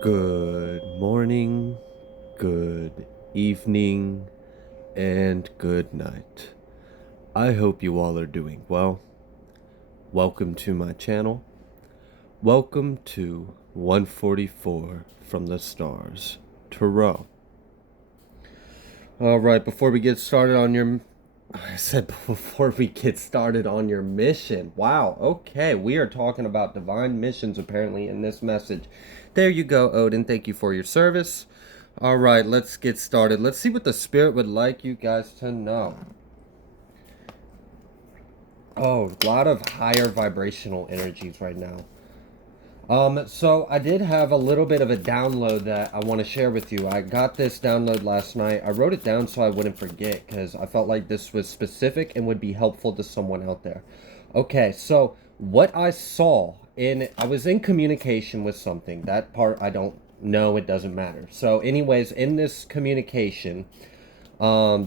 Good morning, good evening, and good night. I hope you all are doing well. Welcome to my channel. Welcome to 144 from the Stars, Tarot. Alright, before we get started on your... I said before we get started on your mission. Wow, okay, we are talking about divine missions apparently in this message. There you go, Odin. Thank you for your service. Alright, let's get started. Let's see what the Spirit would like you guys to know. Oh, a lot of higher vibrational energies right now. So I did have a little bit of a download that I want to share with you. I got this download last night. I wrote it down so I wouldn't forget because I felt like this was specific and would be helpful to someone out there. Okay, so what I saw I was in communication with something. That part I don't know, it doesn't matter. So anyways, in this communication, I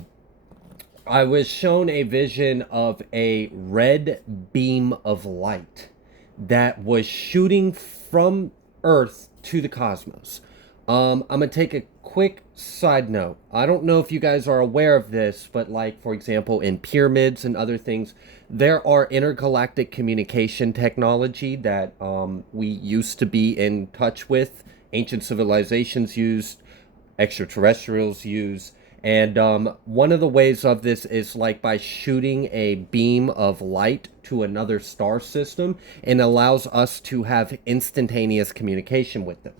was shown a vision of a red beam of light that was shooting from Earth to the cosmos. I'm gonna take a quick side note. I don't know if you guys are aware of this, but like for example, in pyramids and other things, there are intergalactic communication technology that we used to be in touch with. Ancient civilizations used, extraterrestrials use. And one of the ways of this is like by shooting a beam of light to another star system and allows us to have instantaneous communication with them.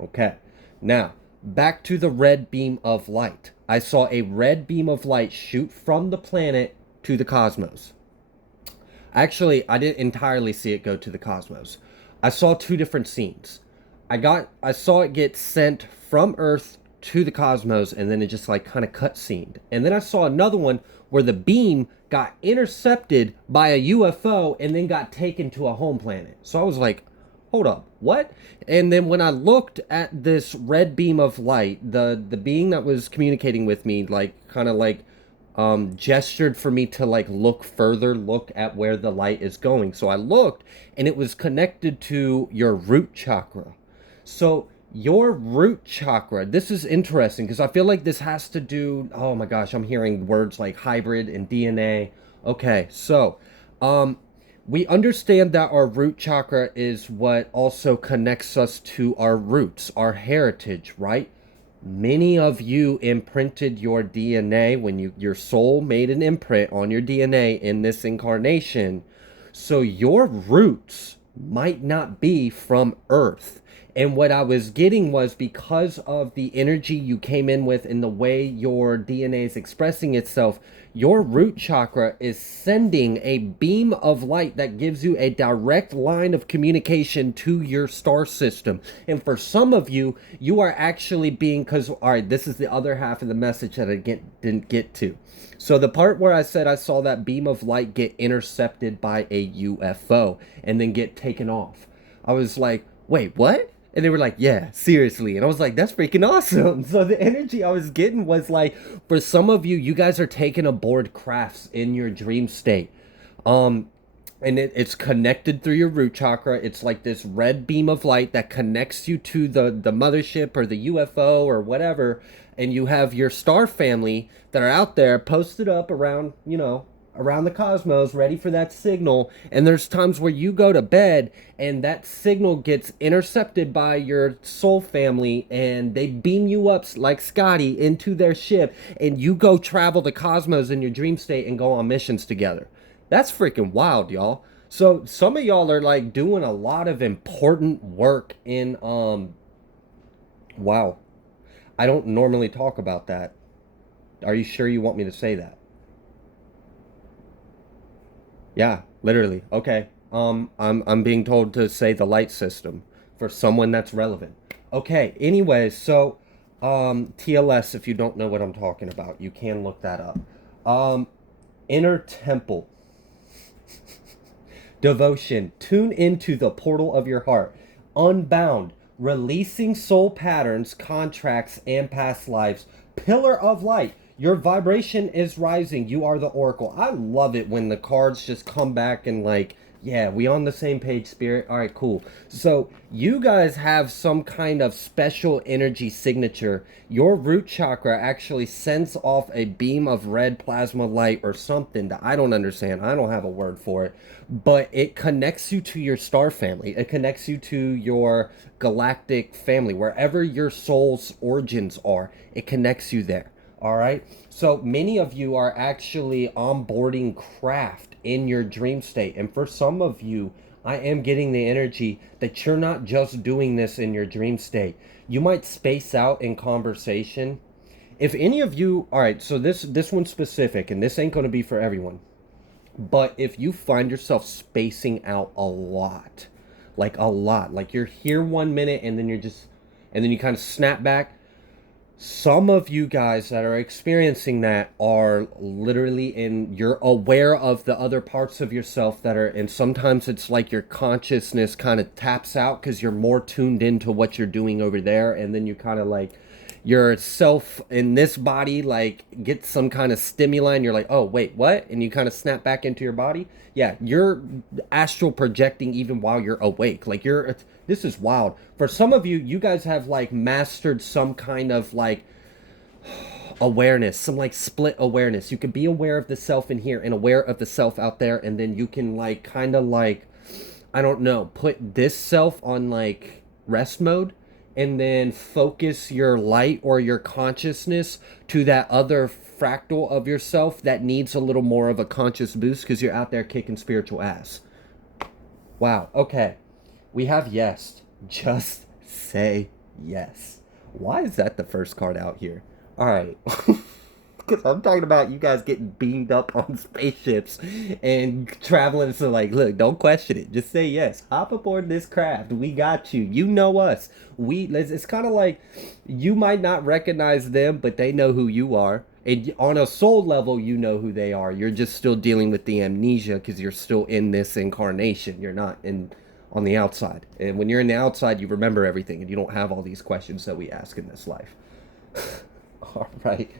Okay, now back to the red beam of light. I saw a red beam of light shoot from the planet to the cosmos. Actually, I didn't entirely see it go to the cosmos. I saw two different scenes. I saw it get sent from Earth to the cosmos, and then it just like kind of cutscened. And then I saw another one where the beam got intercepted by a UFO and then got taken to a home planet. So I was like, hold up, what? And then when I looked at this red beam of light, the being that was communicating with me like kind of like gestured for me to like look further, look at where the light is going. So I looked and it was connected to your root chakra. So your root chakra, this is interesting because I feel like this has to do, oh my gosh, I'm hearing words like hybrid and DNA. Okay, so we understand that our root chakra is what also connects us to our roots, our heritage, right? Many of you imprinted your DNA when your soul made an imprint on your DNA in this incarnation. So your roots might not be from Earth. And what I was getting was because of the energy you came in with and the way your DNA is expressing itself, your root chakra is sending a beam of light that gives you a direct line of communication to your star system. And for some of you, you are actually being, because, all right, this is the other half of the message that I didn't get to. So the part where I said I saw that beam of light get intercepted by a UFO and then get taken off, I was like, wait, what? And they were like, yeah, seriously. And I was like, that's freaking awesome. So the energy I was getting was like, for some of you, you guys are taking aboard crafts in your dream state. And it's connected through your root chakra. It's like this red beam of light that connects you to the mothership or the UFO or whatever. And you have your star family that are out there posted up around, around the cosmos, ready for that signal. And there's times where you go to bed and that signal gets intercepted by your soul family and they beam you up like Scotty into their ship and you go travel the cosmos in your dream state and go on missions together. That's freaking wild, y'all. So some of y'all are like doing a lot of important work in wow. I don't normally talk about that. Are you sure you want me to say that? Yeah, literally. Okay. I'm being told to say the light system for someone that's relevant. Okay. Anyways, so TLS, if you don't know what I'm talking about, you can look that up. Inner temple. Devotion. Tune into the portal of your heart. Unbound. Releasing soul patterns, contracts, and past lives. Pillar of light. Your vibration is rising. You are the oracle. I love it when the cards just come back and like Yeah, we on the same page, Spirit. All right, cool. So you guys have some kind of special energy signature. Your root chakra actually sends off a beam of red plasma light or something that I don't understand. I don't have a word for it, but it connects you to your star family. It connects you to your galactic family, wherever your soul's origins are. It connects you there. All right. So many of you are actually onboarding craft in your dream state. And for some of you, I am getting the energy that you're not just doing this in your dream state. You might space out in conversation. If any of you, all right, so this one's specific and this ain't going to be for everyone. But if you find yourself spacing out a lot, like you're here 1 minute and then and then you kind of snap back. Some of you guys that are experiencing that are literally you're aware of the other parts of yourself that are, and sometimes it's like your consciousness kind of taps out because you're more tuned into what you're doing over there. And then you kind of like, your self in this body like gets some kind of stimuli and you're like, oh wait, what? And you kind of snap back into your body. Yeah, you're astral projecting even while you're awake. Like this is wild. For some of you, you guys have like mastered some kind of like awareness, some like split awareness. You can be aware of the self in here and aware of the self out there, and then you can like kind of like, I don't know, put this self on like rest mode and then focus your light or your consciousness to that other fractal of yourself that needs a little more of a conscious boost because you're out there kicking spiritual ass. Wow, okay. We have yes. Just say yes. Why is that the first card out here? All right. Because I'm talking about you guys getting beamed up on spaceships and traveling. So, like, look, don't question it. Just say yes. Hop aboard this craft. We got you. You know us. It's kind of like you might not recognize them, but they know who you are. And on a soul level, you know who they are. You're just still dealing with the amnesia because you're still in this incarnation. You're not on the outside. And when you're in the outside, you remember everything and you don't have all these questions that we ask in this life. All right.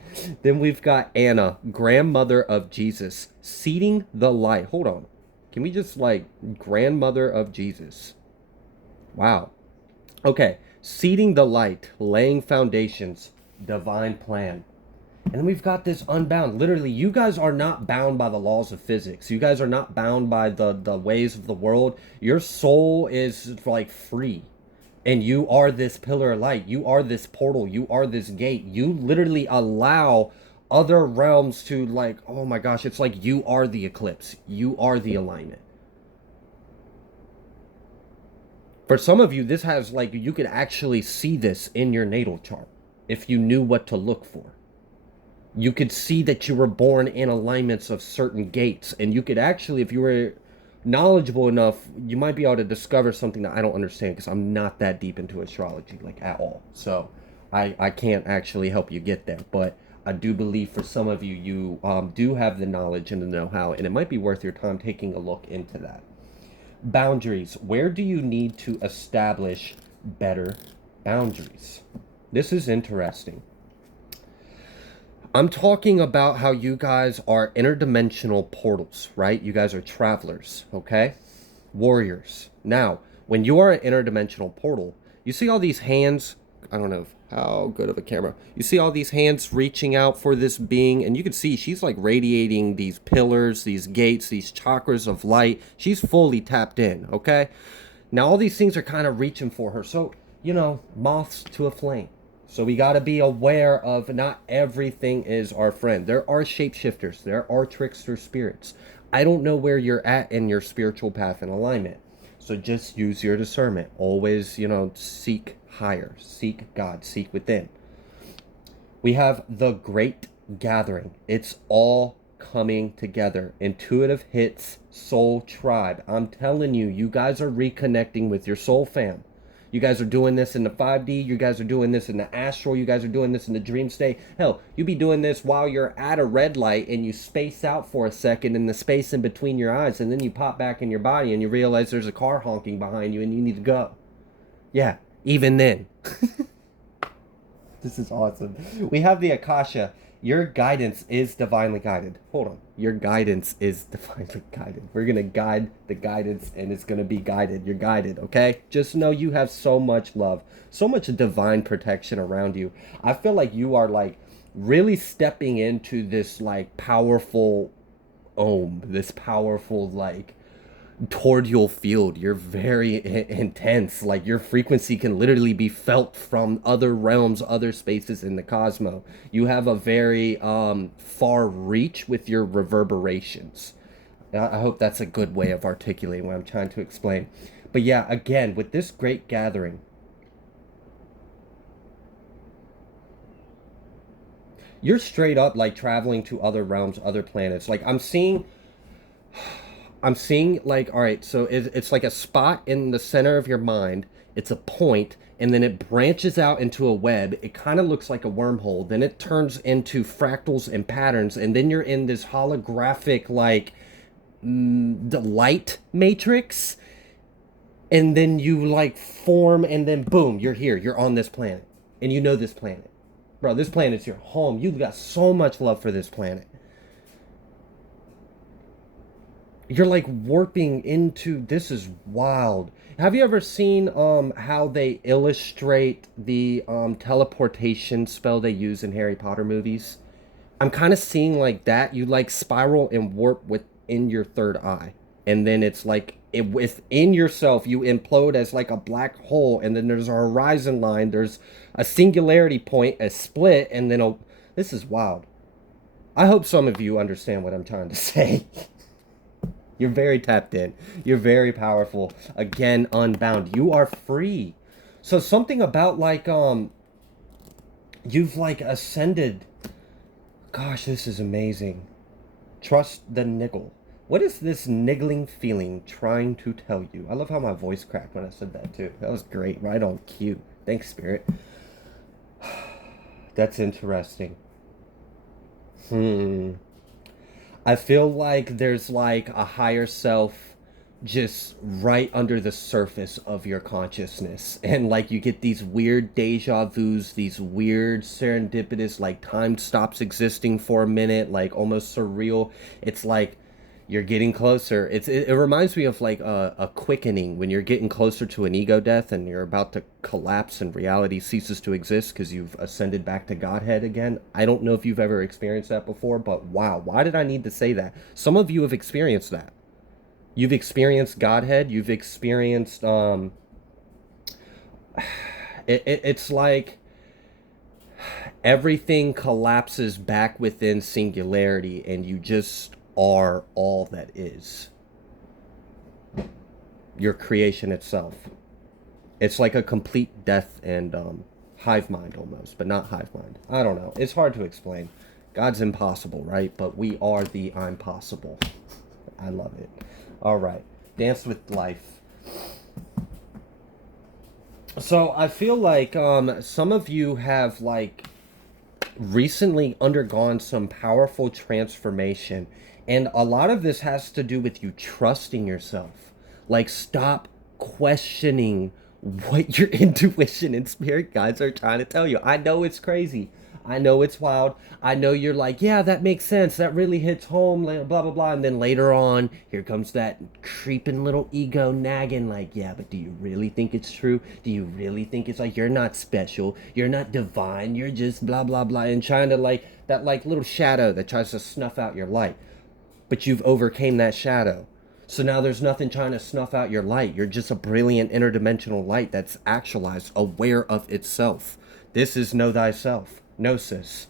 Then we've got Anna, grandmother of Jesus, seeding the light. Hold on. Can we just like grandmother of Jesus? Wow. Okay. Seeding the light, laying foundations, divine plan. And then we've got this unbound. Literally, you guys are not bound by the laws of physics. You guys are not bound by the ways of the world. Your soul is like free. And you are this pillar of light. You are this portal. You are this gate. You literally allow other realms to like, oh my gosh, it's like you are the eclipse. You are the alignment. For some of you, this has like, you could actually see this in your natal chart if you knew what to look for. You could see that you were born in alignments of certain gates. And you could actually, if you were knowledgeable enough, you might be able to discover something that I don't understand because I'm not that deep into astrology, like at all. So I can't actually help you get there. But I do believe for some of you, you do have the knowledge and the know-how, and it might be worth your time taking a look into that. Boundaries. Where do you need to establish better boundaries? This is interesting. I'm talking about how you guys are interdimensional portals, right? You guys are travelers, okay? Warriors. Now, when you are an interdimensional portal, you see all these hands. I don't know how good of a camera. You see all these hands reaching out for this being, and you can see she's like radiating these pillars, these gates, these chakras of light. She's fully tapped in, okay? Now, all these things are kind of reaching for her. So, you know, moths to a flame. So we got to be aware of not everything is our friend. There are shapeshifters. There are trickster spirits. I don't know where you're at in your spiritual path and alignment. So just use your discernment. Always, you know, seek higher. Seek God. Seek within. We have the Great Gathering. It's all coming together. Intuitive hits, soul tribe. I'm telling you, you guys are reconnecting with your soul fam. You guys are doing this in the 5D. You guys are doing this in the astral. You guys are doing this in the dream state. Hell, you be doing this while you're at a red light and you space out for a second in the space in between your eyes, and then you pop back in your body and you realize there's a car honking behind you and you need to go. Yeah, even then. This is awesome. We have the Akasha. Your guidance is divinely guided. Hold on. Your guidance is divinely guided. We're going to guide the guidance and it's going to be guided. You're guided, okay? Just know you have so much love, so much divine protection around you. I feel like you are like really stepping into this like powerful this powerful like tordial field. You're very intense. Like your frequency can literally be felt from other realms, other spaces in the cosmos. You have a very far reach with your reverberations. I hope that's a good way of articulating what I'm trying to explain. But yeah, again, with this great gathering, you're straight up like traveling to other realms, other planets. Like I'm seeing like, all right, so it's like a spot in the center of your mind. It's a point, and then it branches out into a web. It kind of looks like a wormhole. Then it turns into fractals and patterns, and then you're in this holographic like the light matrix, and then you like form, and then boom, you're here. You're on this planet, and you know this planet, bro. This planet's your home. You've got so much love for this planet. You're like warping into, this is wild. Have you ever seen how they illustrate the teleportation spell they use in Harry Potter movies? I'm kind of seeing like that. You like spiral and warp within your third eye, and then it's like within yourself you implode as like a black hole, and then there's a horizon line, there's a singularity point, a split, and then this is wild. I hope some of you understand what I'm trying to say. You're very tapped in. You're very powerful. Again, unbound. You are free. So something about like you've like ascended. Gosh, this is amazing. Trust the niggle. What is this niggling feeling trying to tell you? I love how my voice cracked when I said that too. That was great. Right on cue. Thanks, Spirit. That's interesting. I feel like there's like a higher self just right under the surface of your consciousness. And like you get these weird deja vus, these weird serendipitous, like time stops existing for a minute, like almost surreal. It's like you're getting closer. It reminds me of like a quickening when you're getting closer to an ego death and you're about to collapse and reality ceases to exist because you've ascended back to godhead again. I don't know if you've ever experienced that before, but wow, why did I need to say that? Some of you have experienced that. You've experienced godhead. You've experienced it's like everything collapses back within singularity and you just are all that is. Your creation itself. It's like a complete death and hive mind almost, but not hive mind. I don't know. It's hard to explain. God's impossible, right? But we are the I'm possible. I love it. All right. Dance with life. So I feel like some of you have like recently undergone some powerful transformation, and a lot of this has to do with you trusting yourself. Like stop questioning what your intuition and spirit guides are trying to tell you. I know it's crazy. I know it's wild. I know you're like, yeah, that makes sense. That really hits home, blah, blah, blah. And then later on, here comes that creeping little ego nagging like, yeah, but do you really think it's true? Do you really think it's like, you're not special. You're not divine. You're just blah, blah, blah. And trying to like, that like little shadow that tries to snuff out your light. But you've overcame that shadow. So now there's nothing trying to snuff out your light. You're just a brilliant interdimensional light that's actualized, aware of itself. This is know thyself. Gnosis.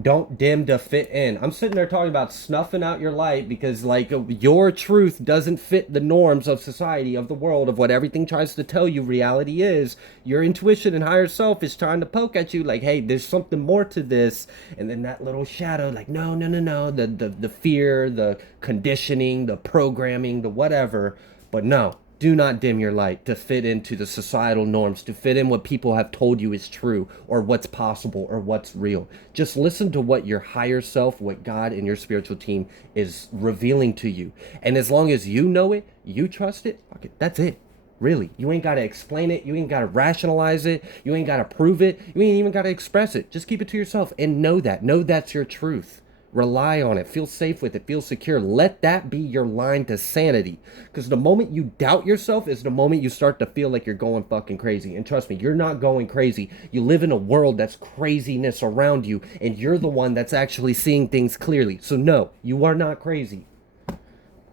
Don't dim to fit in. I'm sitting there talking about snuffing out your light because like your truth doesn't fit the norms of society, of the world, of what everything tries to tell you reality is. Your intuition and higher self is trying to poke at you like, hey, there's something more to this. And then that little shadow like, no, no, no, no. The fear, the conditioning, the programming, the whatever. But no. Do not dim your light to fit into the societal norms, to fit in what people have told you is true, or what's possible, or what's real. Just listen to what your higher self, what God and your spiritual team is revealing to you. And as long as you know it, you trust it, okay, that's it. Really. You ain't got to explain it. You ain't got to rationalize it. You ain't got to prove it. You ain't even got to express it. Just keep it to yourself and know that. Know that's your truth. Rely on it. Feel safe with it. Feel secure. Let that be your line to sanity. Because the moment you doubt yourself is the moment you start to feel like you're going fucking crazy. And trust me, you're not going crazy. You live in a world that's craziness around you, and you're the one that's actually seeing things clearly. So no, you are not crazy.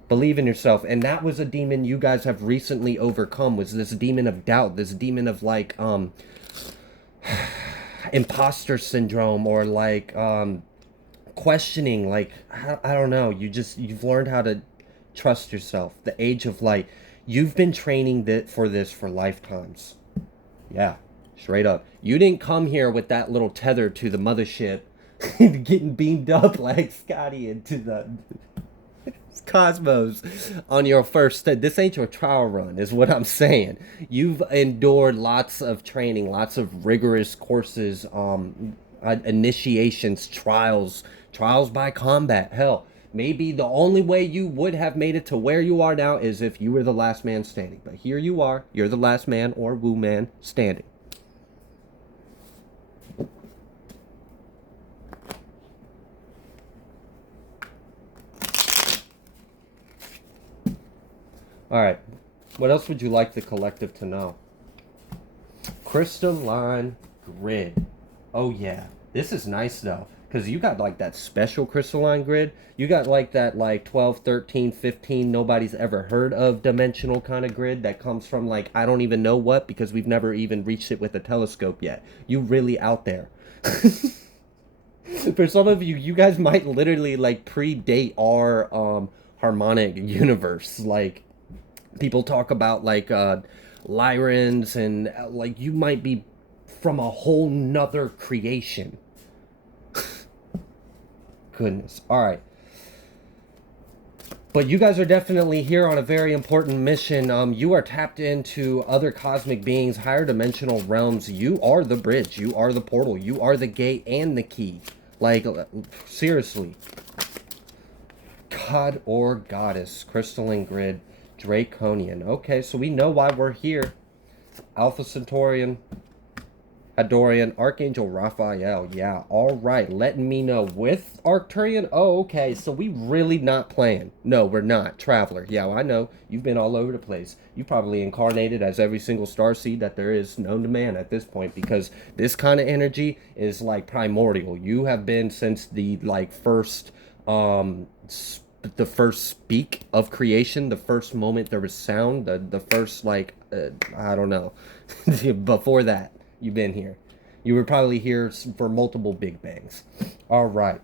Believe in yourself. And that was a demon you guys have recently overcome, was this demon of doubt, this demon of like imposter syndrome, or like questioning, like I don't know. You've learned how to trust yourself. The age of light. You've been training for this for lifetimes. Yeah, straight up. You didn't come here with that little tether to the mothership getting beamed up like Scotty into the cosmos on your first step. This ain't your trial run, is what I'm saying. You've endured lots of training, lots of rigorous courses, initiations, trials by combat. Hell, maybe the only way you would have made it to where you are now is if you were the last man standing. But here you are. You're the last man or woo man standing. All right. What else would you like the collective to know? Crystalline grid. Oh, yeah. This is nice, though. Because you got, like, that special crystalline grid. You got, like, that, like, 12, 13, 15, nobody's ever heard of dimensional kind of grid that comes from, like, I don't even know what, because we've never even reached it with a telescope yet. You really out there. For some of you, you guys might literally, like, predate our harmonic universe. Like, people talk about like Lyrans and like you might be from a whole nother creation. Goodness. All right. But you guys are definitely here on a very important mission. You are tapped into other cosmic beings, higher dimensional realms. You are the bridge. You are the portal. You are the gate and the key. Like, seriously. God or goddess, crystalline grid. Draconian. Okay, so we know why we're here. Alpha Centaurian, Hadorian, Archangel Raphael. Yeah, all right. Letting me know. With Arcturian? Oh, okay. So we really not playing. No, we're not. Traveler. Yeah, well, I know. You've been all over the place. You probably incarnated as every single starseed that there is known to man at this point, because this kind of energy is like primordial. You have been since the like first the first speak of creation, the first moment there was sound, the first like I don't know. Before that, you've been here. You were probably here for multiple big bangs. All right.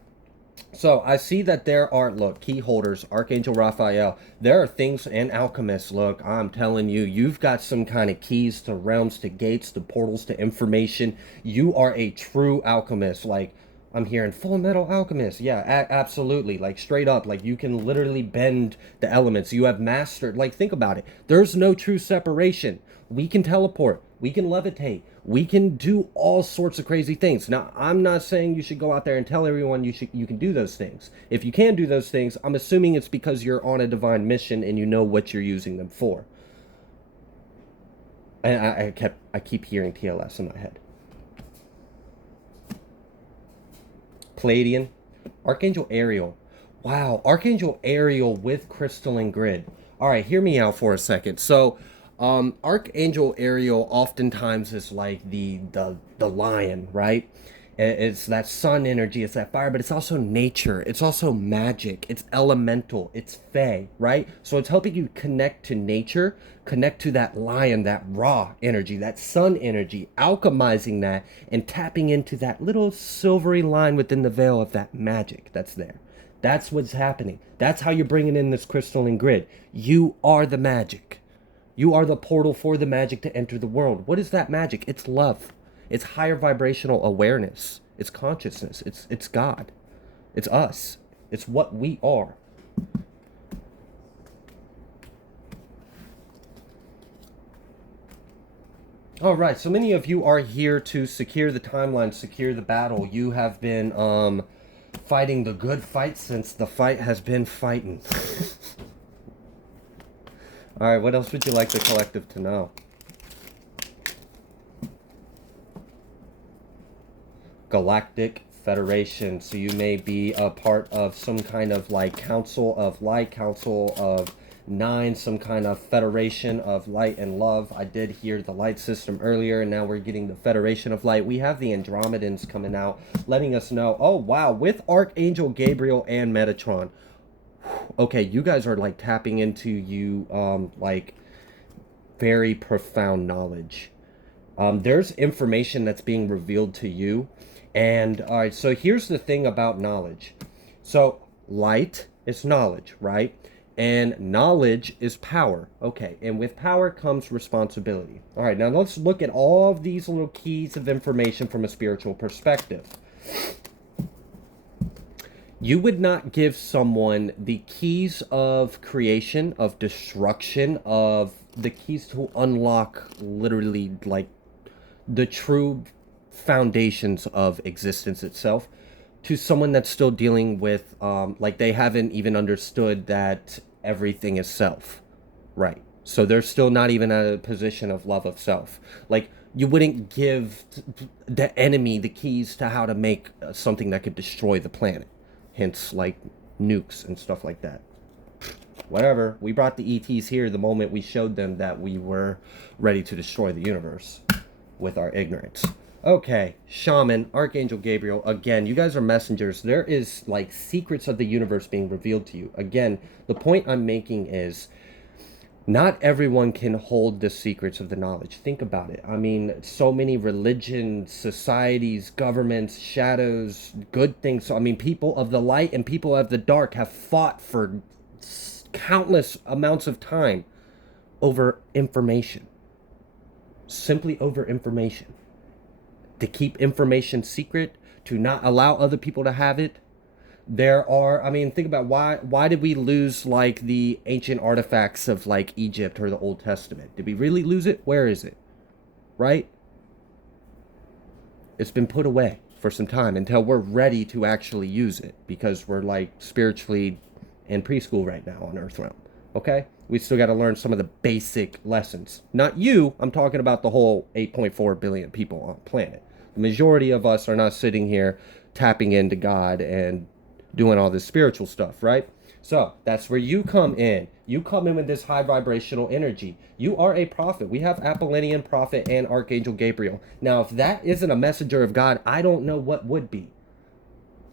So I see that there are, look, key holders, Archangel Raphael. There are things, and alchemists. Look, I'm telling you, you've got some kind of keys to realms, to gates, to portals, to information. You are a true alchemist. Like, I'm hearing Full Metal Alchemist. Yeah, absolutely. Like, straight up. Like, you can literally bend the elements. You have mastered. Like, think about it. There's no true separation. We can teleport. We can levitate. We can do all sorts of crazy things. Now, I'm not saying you should go out there and tell everyone you can do those things. If you can do those things, I'm assuming it's because you're on a divine mission and you know what you're using them for. And I keep hearing TLS in my head. Palladian, Archangel Ariel. Wow, Archangel Ariel with crystalline grid. All right, hear me out for a second. So, Archangel Ariel oftentimes is like the lion, right? It's that sun energy, it's that fire, but it's also nature, it's also magic, it's elemental, it's fae, right? So it's helping you connect to nature, connect to that lion, that raw energy, that sun energy, alchemizing that and tapping into that little silvery line within the veil of that magic that's there. That's what's happening. That's how you're bringing in this crystalline grid. You are the magic. You are the portal for the magic to enter the world. What is that magic? It's love. It's higher vibrational awareness. It's consciousness. It's God. It's us. It's what we are. All right, so many of you are here to secure the timeline, secure the battle. You have been fighting the good fight since the fight has been fighting. All right, what else would you like the collective to know? Galactic Federation. So you may be a part of some kind of like Council of Light, Council of Nine, some kind of Federation of Light and Love. I did hear the Light System earlier, and now we're getting the Federation of Light. We have the Andromedans coming out, letting us know, oh wow, with Archangel Gabriel and Metatron. Okay, you guys are like tapping into like very profound knowledge. There's information that's being revealed to you. And all right, so here's the thing about knowledge. So light is knowledge, right? And knowledge is power. Okay, and with power comes responsibility. All right, now let's look at all of these little keys of information from a spiritual perspective. You would not give someone the keys of creation, of destruction, of the keys to unlock literally like the true foundations of existence itself to someone that's still dealing with like they haven't even understood that everything is self, right? So they're still not even at a position of love of self. Like you wouldn't give the enemy the keys to how to make something that could destroy the planet, hence like nukes and stuff like that. Whatever, we brought the ETs here the moment we showed them that we were ready to destroy the universe with our ignorance. Okay, Shaman, Archangel Gabriel, again, you guys are messengers. There is like secrets of the universe being revealed to you. Again, the point I'm making is not everyone can hold the secrets of the knowledge. Think about it. I mean, so many religions, societies, governments, shadows, good things. So, I mean, people of the light and people of the dark have fought for countless amounts of time over information. Simply over information. To keep information secret, to not allow other people to have it. There are, I mean, think about why did we lose like the ancient artifacts of like Egypt or the Old Testament? Did we really lose it? Where is it? Right? It's been put away for some time until we're ready to actually use it, because we're like spiritually in preschool right now on Earthrealm. Okay? We still got to learn some of the basic lessons. Not you, I'm talking about the whole 8.4 billion people on the planet. The majority of us are not sitting here tapping into God and doing all this spiritual stuff, right? So that's where you come in. You come in with this high vibrational energy. You are a prophet. We have Apollonian prophet and Archangel Gabriel. Now, if that isn't a messenger of God, I don't know what would be.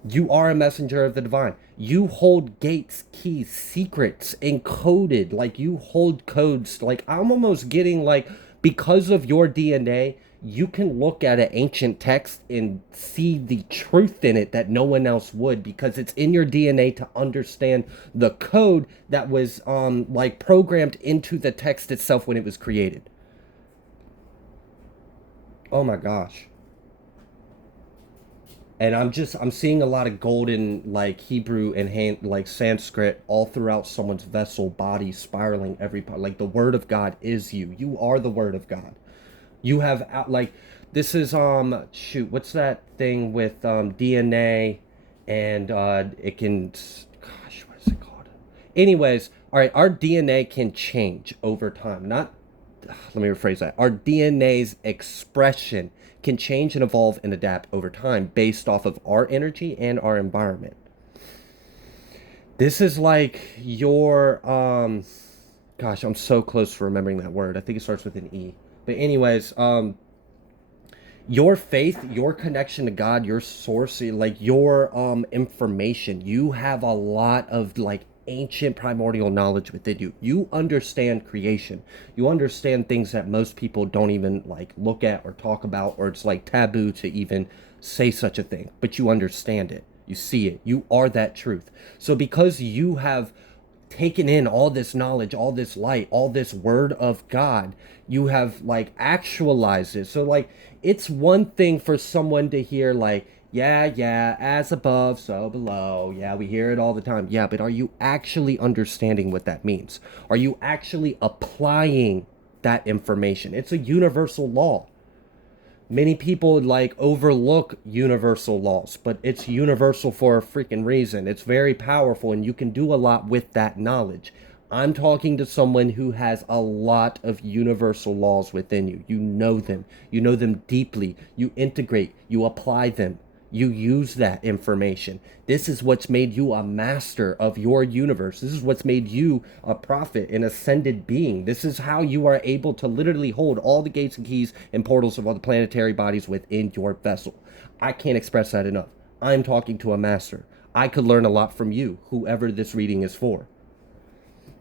You are a messenger of the divine. You hold gates, keys, secrets, encoded. Like you hold codes. Like I'm almost getting like, because of your DNA, you can look at an ancient text and see the truth in it that no one else would, because it's in your DNA to understand the code that was like programmed into the text itself when it was created. Oh my gosh. And I'm seeing a lot of golden like Hebrew and like Sanskrit all throughout someone's vessel, body, spiraling every part. Like the word of God is you. You are the word of God. You have like, this is shoot, what's that thing with DNA and it can, gosh, what is it called? Anyways, all right, our DNA can change over time. Not, let me rephrase that. Our DNA's expression can change and evolve and adapt over time based off of our energy and our environment. This is like your gosh, I'm so close to remembering that word. I think it starts with an E. But anyways, your faith, your connection to God, your source, like your information, you have a lot of like ancient primordial knowledge within you. You understand creation. You understand things that most people don't even like look at or talk about, or it's like taboo to even say such a thing. But you understand it. You see it. You are that truth. So because you have taken in all this knowledge, all this light, all this word of God, you have like actualized it. So like, it's one thing for someone to hear like, yeah, as above, so below. Yeah, we hear it all the time. Yeah, but are you actually understanding what that means? Are you actually applying that information? It's a universal law. Many people like overlook universal laws, but it's universal for a freaking reason. It's very powerful, and you can do a lot with that knowledge. I'm talking to someone who has a lot of universal laws within you. You know them. You know them deeply. You integrate. You apply them. You use that information. This is what's made you a master of your universe. This is what's made you a prophet, an ascended being. This is how you are able to literally hold all the gates and keys and portals of all the planetary bodies within your vessel. I can't express that enough. I'm talking to a master. I could learn a lot from you, whoever this reading is for.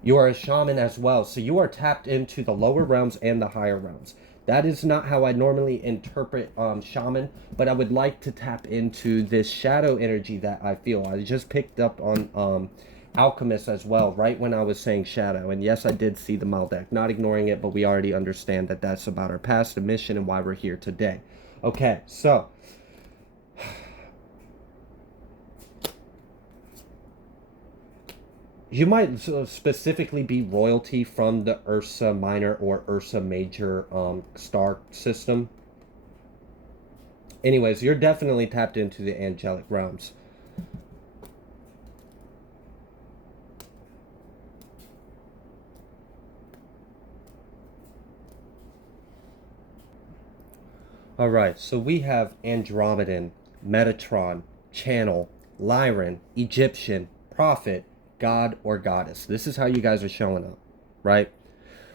You are a shaman as well, so you are tapped into the lower realms and the higher realms. That is not how I normally interpret shaman, but I would like to tap into this shadow energy that I feel. I just picked up on alchemist as well, right when I was saying shadow. And yes, I did see the Maldek, not ignoring it, but we already understand that that's about our past, the mission, and why we're here today. Okay, so you might specifically be royalty from the Ursa Minor or Ursa Major star system. Anyways, you're definitely tapped into the angelic realms. Alright, so we have Andromedan, Metatron, Channel, Lyran, Egyptian, Prophet, God, or Goddess. This is how you guys are showing up, right?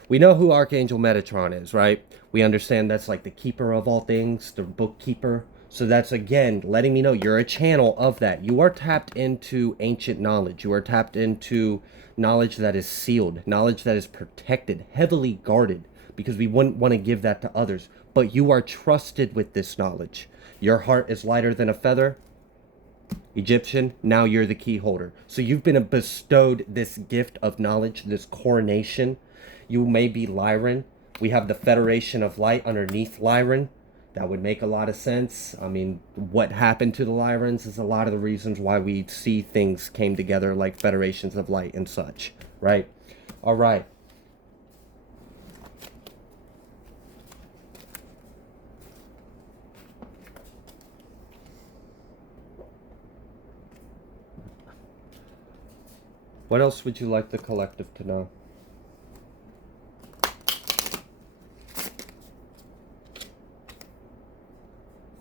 We know who Archangel Metatron is, right? We understand that's like the keeper of all things, the bookkeeper. So that's, again, letting me know you're a channel of that. You are tapped into ancient knowledge. You are tapped into knowledge that is sealed, knowledge that is protected, heavily guarded, because we wouldn't want to give that to others. But you are trusted with this knowledge. Your heart is lighter than a feather. Egyptian, now you're the key holder. So you've been bestowed this gift of knowledge, this coronation. You may be Lyran. We have the Federation of Light underneath Lyran. That would make a lot of sense. I mean, what happened to the Lyrans is a lot of the reasons why we see things came together like Federations of Light and such, right? All right. What else would you like the collective to know?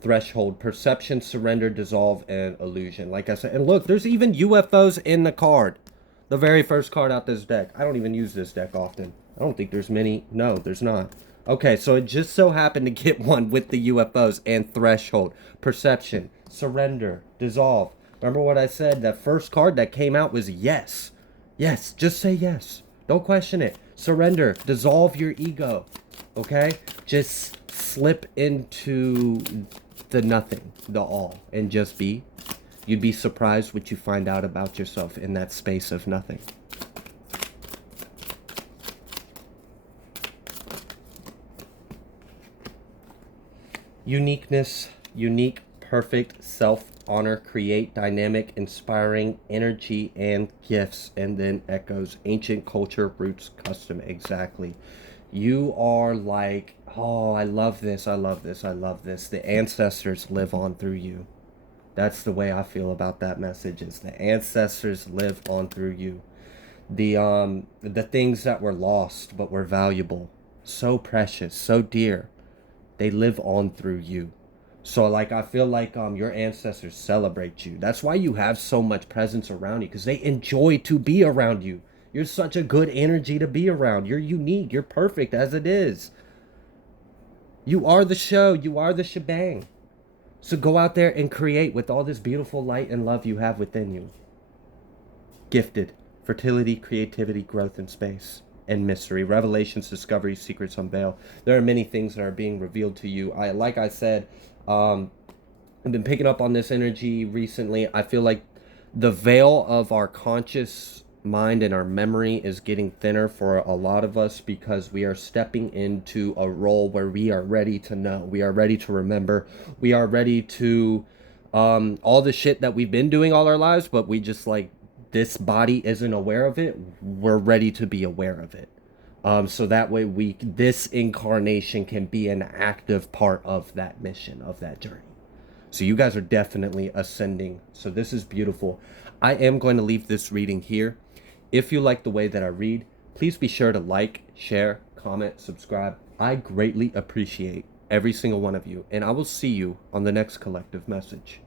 Threshold, perception, surrender, dissolve, and illusion. Like I said, and look, there's even UFOs in the card. The very first card out this deck. I don't even use this deck often. I don't think there's many. No, there's not. Okay, so it just so happened to get one with the UFOs and threshold, perception, surrender, dissolve. Remember what I said? That first card that came out was yes. Yes, just say yes. Don't question it. Surrender, dissolve your ego. Okay? Just slip into the nothing, the all, and just be. You'd be surprised what you find out about yourself in that space of nothing. Uniqueness, unique, perfect, self-honor, create, dynamic, inspiring, energy, and gifts, and then echoes, ancient culture, roots, custom, exactly. You are like, oh, I love this, I love this, I love this. The ancestors live on through you. That's the way I feel about that message, is the ancestors live on through you. The things that were lost but were valuable, so precious, so dear, they live on through you. So like I feel like your ancestors celebrate you. That's why you have so much presence around you, because they enjoy to be around you. You're such a good energy to be around. You're unique. You're perfect as it is. You are the show. You are the shebang. So go out there and create with all this beautiful light and love you have within you. Gifted. Fertility, creativity, growth in space, and mystery. Revelations, discoveries, secrets unveiled. There are many things that are being revealed to you. Like I said, I've been picking up on this energy recently. I feel like the veil of our conscious mind and our memory is getting thinner for a lot of us, because we are stepping into a role where we are ready to know. We are ready to remember. We are ready to all the shit that we've been doing all our lives, but we just like, this body isn't aware of it. We're ready to be aware of it. So that way this incarnation can be an active part of that mission, of that journey. So you guys are definitely ascending. So this is beautiful. I am going to leave this reading here. If you like the way that I read, please be sure to like, share, comment, subscribe. I greatly appreciate every single one of you, and I will see you on the next collective message.